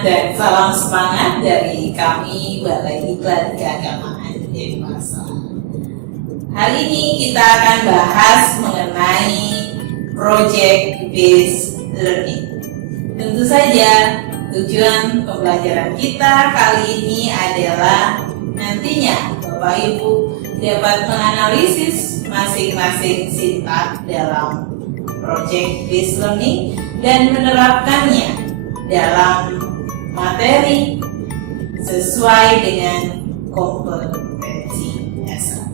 dan salam semangat dari kami Balai Diklat Keagamaan Dewasa. Hari ini kita akan bahas mengenai Project Based Learning. Tentu saja tujuan pembelajaran kita kali ini adalah nantinya Bapak Ibu dapat menganalisis masing-masing sintaks dalam Project Based Learning dan menerapkannya dalam materi sesuai dengan kompetensi dasar.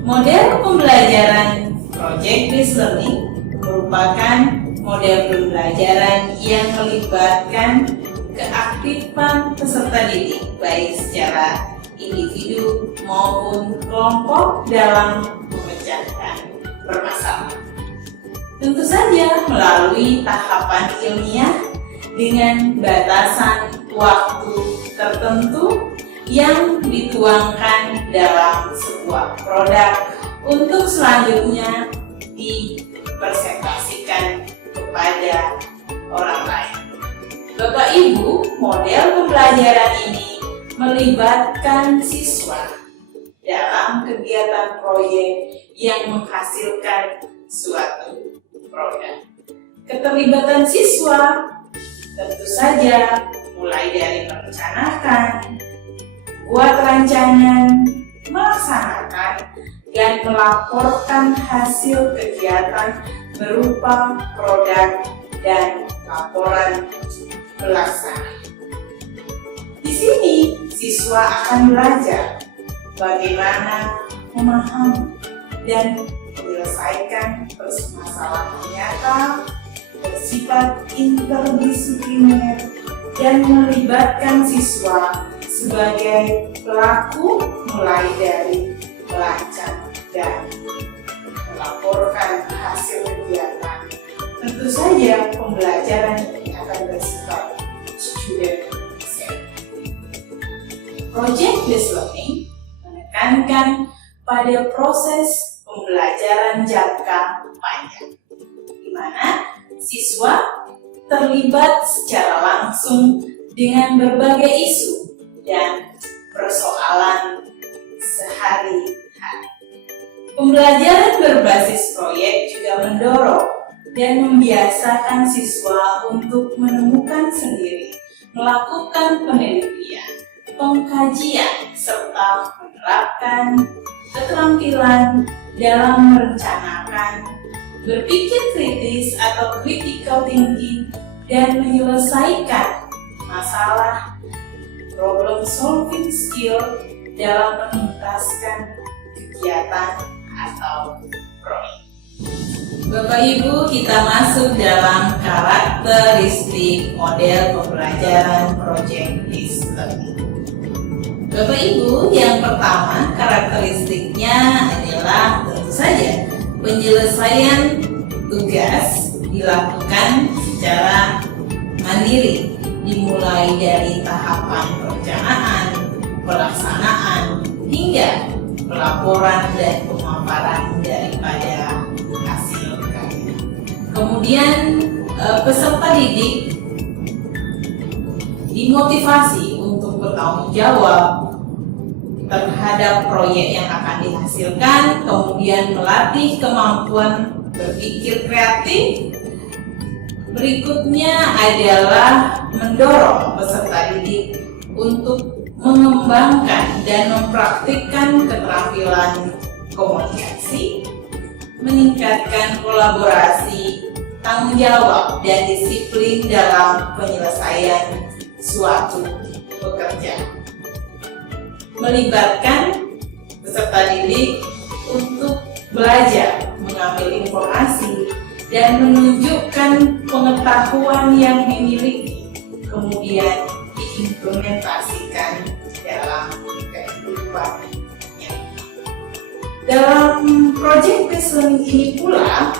Model pembelajaran Project Based Learning merupakan model pembelajaran yang melibatkan keaktifan peserta didik baik secara individu maupun kelompok dalam memecahkan permasalahan. Tentu saja melalui tahapan ilmiah dengan batasan waktu tertentu yang dituangkan dalam sebuah produk untuk selanjutnya dipresentasikan kepada orang lain. Bapak Ibu, model pembelajaran ini melibatkan siswa dalam kegiatan proyek yang menghasilkan suatu produk. Keterlibatan siswa tentu saja mulai dari merencanakan, buat rancangan, melaksanakan, dan melaporkan hasil kegiatan berupa produk dan laporan pelaksanaan. Di sini siswa akan belajar bagaimana memahami dan menyelesaikan permasalahan nyata bersifat interdisipliner dan melibatkan siswa sebagai pelaku mulai dari merancang dan melaporkan hasil kegiatan. Tentu saja pembelajaran ini akan bersifat student-centered. Project Based Learning menekankan pada proses pembelajaran jangka panjang, di mana siswa terlibat secara langsung dengan berbagai isu dan persoalan sehari-hari. Pembelajaran berbasis proyek juga mendorong dan membiasakan siswa untuk menemukan sendiri, melakukan penelitian, pengkajian, serta menerapkan keterampilan dalam merencanakan, berpikir kritis atau critical thinking, dan menyelesaikan masalah problem solving skill dalam menuntaskan kegiatan atau proyek. Bapak Ibu, kita masuk dalam karakteristik model pembelajaran Project Based Learning. Bapak Ibu, yang pertama karakteristiknya adalah tentu saja penyelesaian tugas dilakukan secara mandiri, dimulai dari tahapan perencanaan, pelaksanaan, hingga pelaporan dan pemaparan daripada hasil karya. Kemudian peserta didik dimotivasi untuk bertanggung jawab terhadap proyek yang akan dihasilkan, kemudian melatih kemampuan berpikir kreatif. Berikutnya adalah mendorong peserta didik untuk mengembangkan dan mempraktikkan keterampilan komunikasi, meningkatkan kolaborasi, tanggung jawab, dan disiplin dalam penyelesaian suatu pekerjaan. Melibatkan peserta didik untuk belajar mengambil informasi dan menunjukkan pengetahuan yang dimiliki, kemudian diimplementasikan dalam kehidupan nyata. Dalam Project Based Learning ini pula,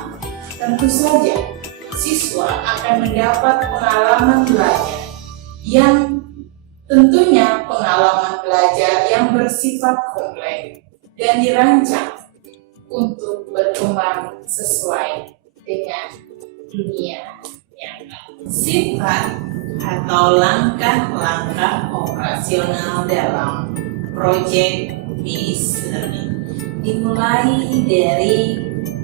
tentu saja siswa akan mendapat pengalaman belajar yang tentunya pengalaman belajar yang bersifat kompleks dan dirancang untuk berkembang sesuai dengan dunia nyata. Sifat atau langkah-langkah operasional dalam proyek based learning. Dimulai dari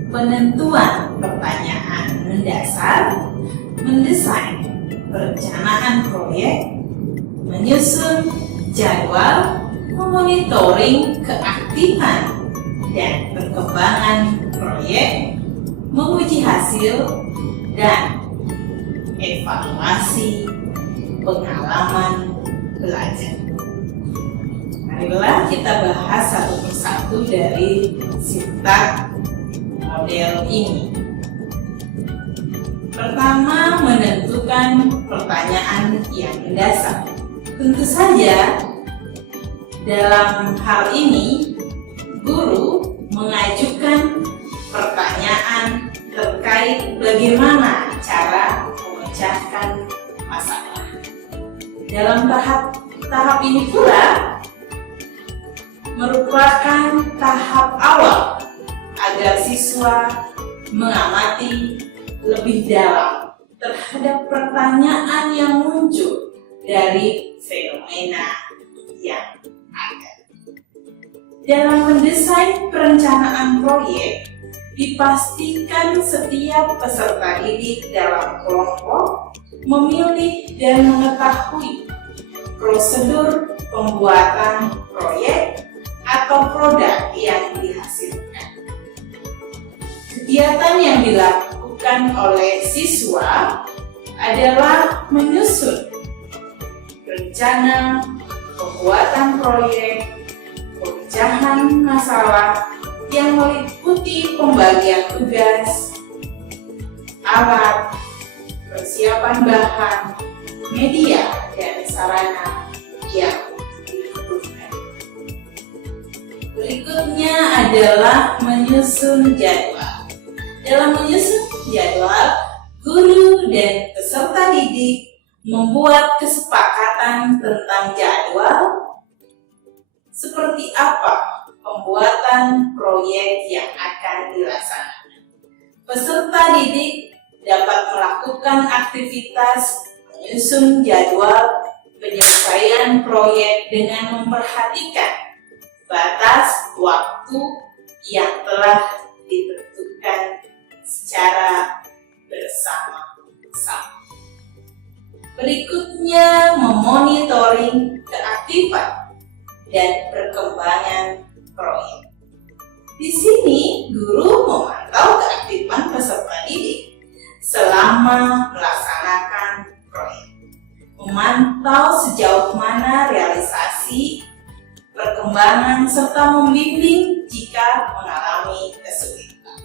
penentuan pertanyaan mendasar, mendesain perencanaan proyek, menyusun jadwal, memonitoring keaktifan dan perkembangan proyek, menguji hasil, dan evaluasi pengalaman belajar. Marilah kita bahas satu persatu dari sintak model ini. Pertama, menentukan pertanyaan yang mendasar. Tentu saja, dalam hal ini, guru mengajukan pertanyaan terkait bagaimana cara memecahkan masalah. Dalam tahap ini pula merupakan tahap awal agar siswa mengamati lebih dalam terhadap pertanyaan yang muncul dari fenomena yang ada. Dalam mendesain perencanaan proyek, dipastikan setiap peserta didik dalam kelompok memilih dan mengetahui prosedur pembuatan proyek atau produk yang dihasilkan. Kegiatan yang dilakukan oleh siswa adalah menyusun rencana pembuatan proyek, pemecahan masalah yang meliputi pembagian tugas, alat, persiapan bahan, media, dan sarana yang dibutuhkan. Berikutnya adalah menyusun jadwal. Dalam menyusun jadwal, guru dan peserta didik membuat kesepakatan tentang jadwal seperti apa pembuatan proyek yang akan dilaksanakan. Peserta didik dapat melakukan aktivitas menyusun jadwal penyelesaian proyek dengan memperhatikan batas waktu yang telah ditentukan secara bersama-sama. Berikutnya, memonitoring keaktifan dan perkembangan proyek. Di sini, guru memantau keaktifan peserta didik selama melaksanakan proyek, memantau sejauh mana realisasi, perkembangan, serta membimbing jika mengalami kesulitan.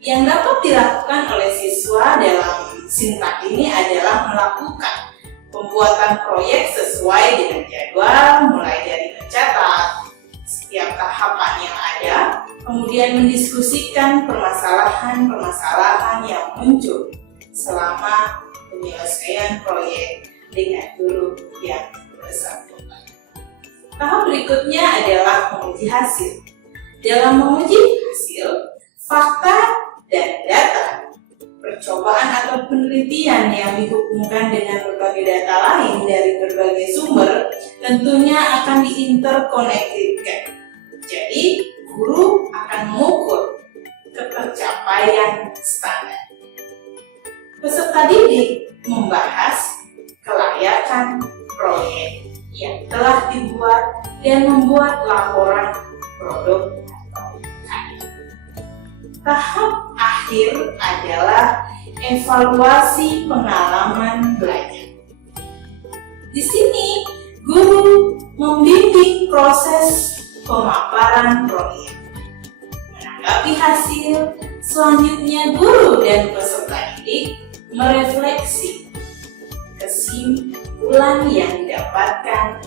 Yang dapat dilakukan oleh siswa dalam sintak ini adalah melakukan pembuatan proyek sesuai dengan jadwal, mulai dari mencatat setiap tahapan yang ada, kemudian mendiskusikan permasalahan-permasalahan yang muncul selama penyelesaian proyek dengan guru yang bersangkutan. Tahap berikutnya adalah menguji hasil. Dalam menguji hasil, fakta dan data, percobaan atau penelitian yang dihubungkan dengan berbagai data lain dari berbagai sumber tentunya akan diinterkoneksikan. Jadi, guru akan mengukur ketercapaian standar. Peserta didik membahas kelayakan proyek yang telah dibuat dan membuat laporan produk atau karya. Tahap akhir adalah evaluasi pengalaman belajar. Di sini, guru membimbing proses pemaparan proyek. Menanggapi hasil, selanjutnya guru dan peserta didik merefleksi kesimpulan yang didapatkan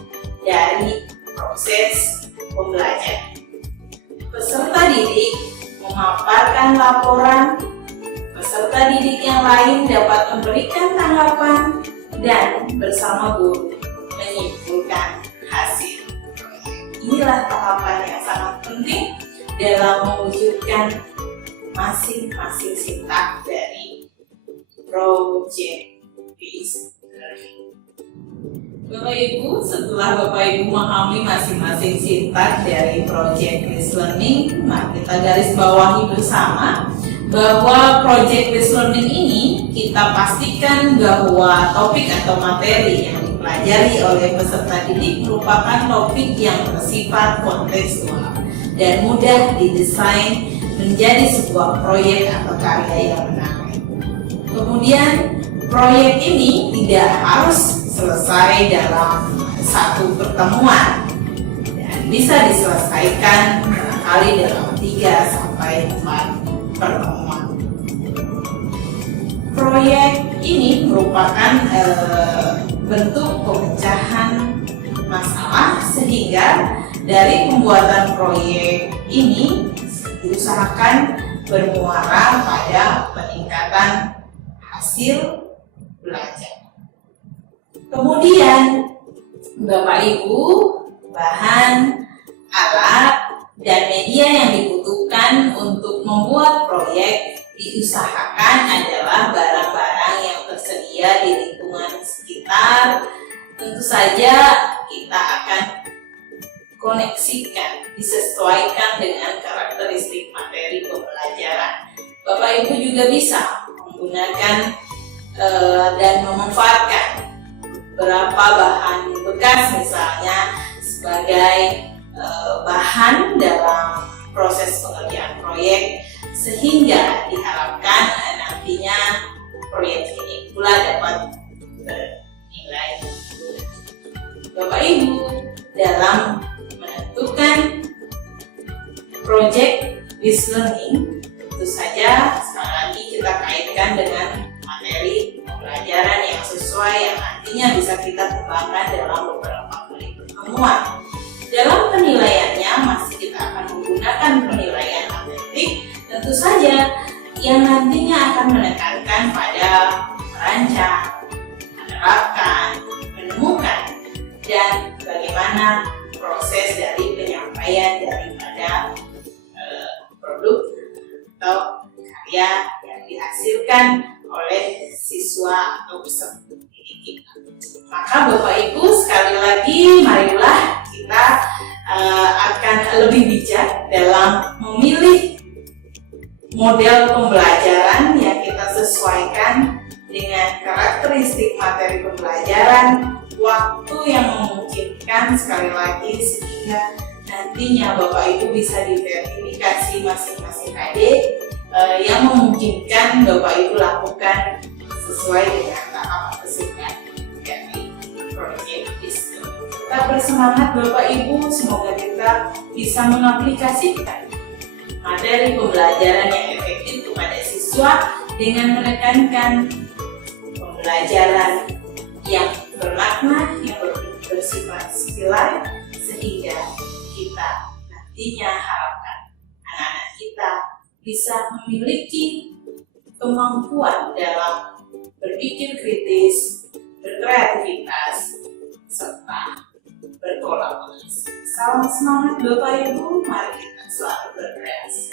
dari proses pembelajaran. Peserta didik memaparkan laporan, peserta didik yang lain dapat memberikan tanggapan dan bersama guru menyimpulkan hasil proyek. Inilah tahapan yang sangat penting dalam mewujudkan masing-masing sintak dari project based learning. learning. Bapak Ibu, setelah Bapak Ibu memahami masing-masing sintak dari project-based learning, mari kita garis bawahi bersama bahwa project-based learning ini kita pastikan bahwa topik atau materi yang dipelajari oleh peserta didik merupakan topik yang bersifat kontekstual dan mudah didesain menjadi sebuah proyek atau karya yang menarik. Kemudian, proyek ini tidak harus selesai dalam satu pertemuan dan bisa diselesaikan barangkali dalam 3 sampai 4 pertemuan. Proyek ini merupakan bentuk pemecahan masalah sehingga dari pembuatan proyek ini diusahakan bermuara pada peningkatan hasil belajar. Kemudian, Bapak Ibu, bahan, alat, dan media yang dibutuhkan untuk membuat proyek diusahakan adalah barang-barang yang tersedia di lingkungan sekitar. Tentu saja kita akan koneksikan, disesuaikan dengan karakteristik materi pembelajaran. Bapak Ibu juga bisa menggunakan dan memanfaatkan beberapa bahan bekas misalnya sebagai bahan dalam proses pengerjaan proyek sehingga diharapkan nantinya proyek ini pula dapat bernilai. Bapak Ibu, dalam menentukan project based learning tentu saja sekali lagi kita kaitkan dengan materi pembelajaran yang sesuai yang nantinya bisa kita kembangkan dalam beberapa kali pertemuan. Dalam penilaiannya masih kita akan menggunakan penilaian analitik, tentu saja yang nantinya akan menekankan pada merancang, menerapkan, menemukan, dan bagaimana proses dari penyampaian daripada produk atau karya yang dihasilkan oleh siswa atau peserta didik kita. Maka Bapak Ibu, sekali lagi marilah kita akan lebih bijak dalam memilih model pembelajaran yang kita sesuaikan dengan karakteristik materi pembelajaran, waktu yang memungkinkan sekali lagi sehingga nantinya Bapak Ibu bisa diverifikasi masing-masing adik yang memungkinkan Bapak Ibu lakukan sesuai dengan tahap kesulitan dari proyek itu. Tetap bersemangat Bapak Ibu, semoga kita bisa mengaplikasikan materi pembelajaran yang efektif kepada siswa dengan menekankan pembelajaran yang bermakna, yang bersifat skill life, sehingga kita nantinya harapkan anak-anak kita bisa memiliki kemampuan dalam berpikir kritis, berkreativitas, serta berkolaborasi. Salam semangat Bapak Ibu, mari kita selalu berkreasi.